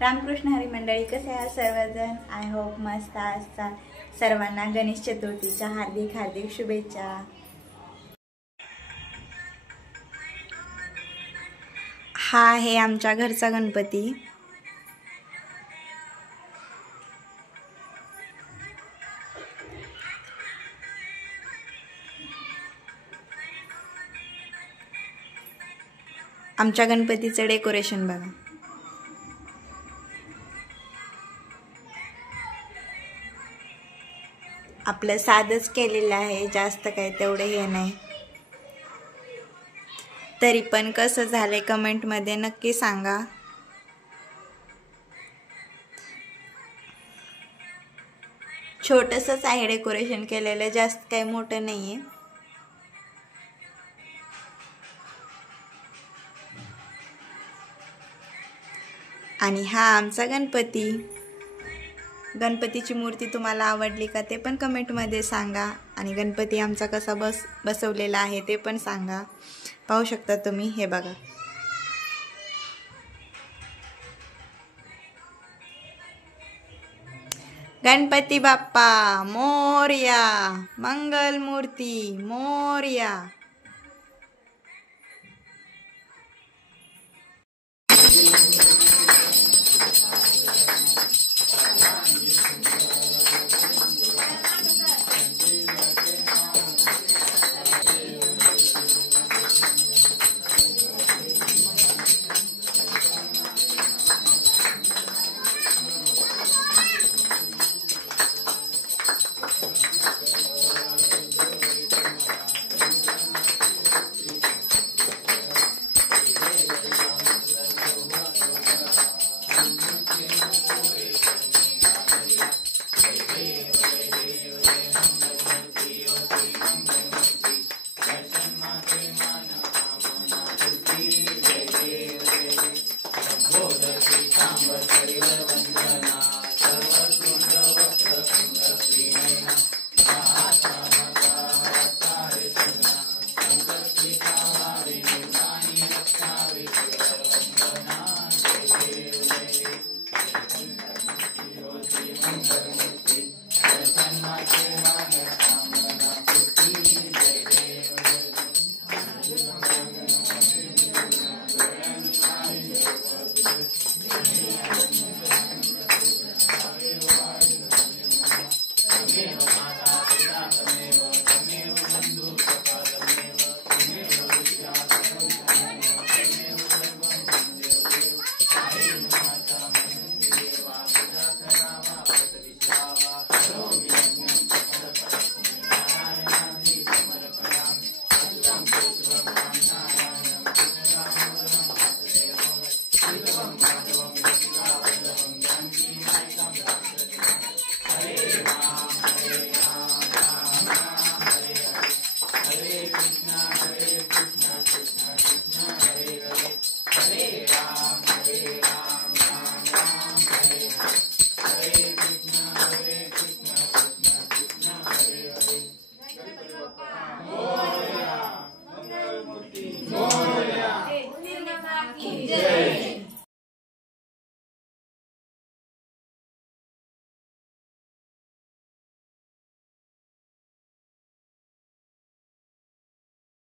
रामकृष्ण हरी मंडळी, कसे आहात सर्वजण? आय होप मस्त असतात. सर्वांना गणेश चतुर्थीच्या हार्दिक हार्दिक शुभेच्छा. हा आहे आमच्या घरचा गणपती. आमच्या गणपतीचं डेकोरेशन बघा. आपलं साधच केलेलं आहे, जास्त काही तेवढे हे नाही. तरी पण कसं झालंय कमेंट मध्ये नक्की सांगा. छोटसच आहे डेकोरेशन केलेलं, जास्त काही मोठं नाहीये. आणि हा आमचा गणपती. गणपतीची मूर्ती तुम्हाला आवडली का ते पण कमेंट मध्ये सांगा. आणि गणपती आमचा कसा बसवलेला आहे ते पण सांगा. पाहू शकता तुम्ही, हे बघा. गणपती बाप्पा मोरया, मंगल मूर्ती मोरया.